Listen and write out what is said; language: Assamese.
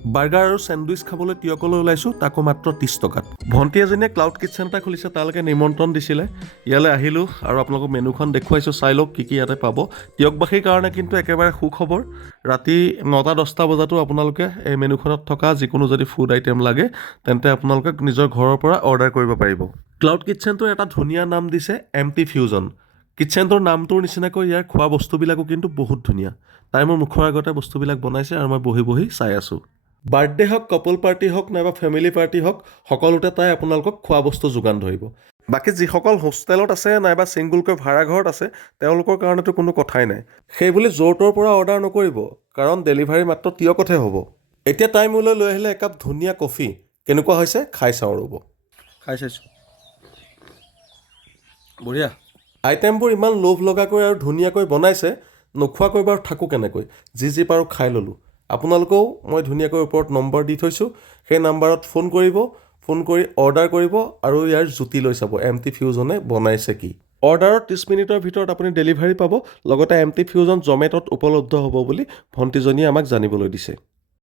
বাৰ্গাৰ আৰু চেণ্ডউইচ খাবলৈ তিয়কলৈ ওলাইছোঁ, তাকো মাত্ৰ 30 টকাত। ভণ্টি এজনীয়ে ক্লাউড কিটচেন এটা খুলিছে, তালৈকে নিমন্ত্ৰণ দিছিলে। ইয়ালৈ আহিলোঁ আৰু আপোনালোকক মেনুখন দেখুৱাইছোঁ, চাই লওক কি কি ইয়াতে পাব। তিয়কবাসীৰ কাৰণে কিন্তু একেবাৰে সুখবৰ। ৰাতি 9টা-10টা বজাতো আপোনালোকে এই মেনুখনত থকা যিকোনো যদি ফুড আইটেম লাগে তেন্তে আপোনালোকে নিজৰ ঘৰৰ পৰা অৰ্ডাৰ কৰিব পাৰিব। ক্লাউড কিটচেনটোৰ এটা ধুনীয়া নাম দিছে এমটি ফিউজন। কিটচেনটোৰ নামটোৰ নিচিনাকৈ ইয়াৰ খোৱা বস্তুবিলাকো কিন্তু বহুত ধুনীয়া। তাই মোৰ মুখৰ আগতে বস্তুবিলাক বনাইছে আৰু মই বহি বহি চাই আছোঁ। বাৰ্থডে হওক, কাপল পাৰ্টি হওক নাইবা ফেমিলি পাৰ্টি হওক, সকলোতে তাই আপোনালোকক খোৱা বস্তু যোগান ধৰিব। বাকী যিসকল হোষ্টেলত আছে নাইবা ছিংগুলকৈ ভাড়াঘৰত আছে তেওঁলোকৰ কাৰণেতো কোনো কথাই নাই। সেইবুলি য'ৰ ত'ৰ পৰা অৰ্ডাৰ নকৰিব, কাৰণ ডেলিভাৰী মাত্ৰ তিয়কতহে হ'ব। এতিয়া তাই মোলৈ লৈ আহিলে একাপ ধুনীয়া কফি। কেনেকুৱা হৈছে খাই চাওঁ ৰ'ব। খাই চাইছোঁ, বঢ়িয়া। আইটেমবোৰ ইমান লোভ লগাকৈ আৰু ধুনীয়াকৈ বনাইছে, নোখোৱাকৈ বাৰু থাকোঁ কেনেকৈ। যি পাৰোঁ খাই ল'লোঁ। আপোনালোকেও মই ধুনীয়াকৈ ওপৰত নম্বৰ দি থৈছোঁ, সেই নাম্বাৰত ফোন কৰিব, ফোন কৰি অৰ্ডাৰ কৰিব আৰু ইয়াৰ জুতি লৈ চাব এমটি ফিউজনে বনাইছে কি। অৰ্ডাৰৰ 30 মিনিটৰ ভিতৰত আপুনি ডেলিভাৰী পাব, লগতে এমটি ফিউজন জমেট'ত উপলব্ধ হ'ব বুলি ভণ্টিজনীয়ে আমাক জানিবলৈ দিছে।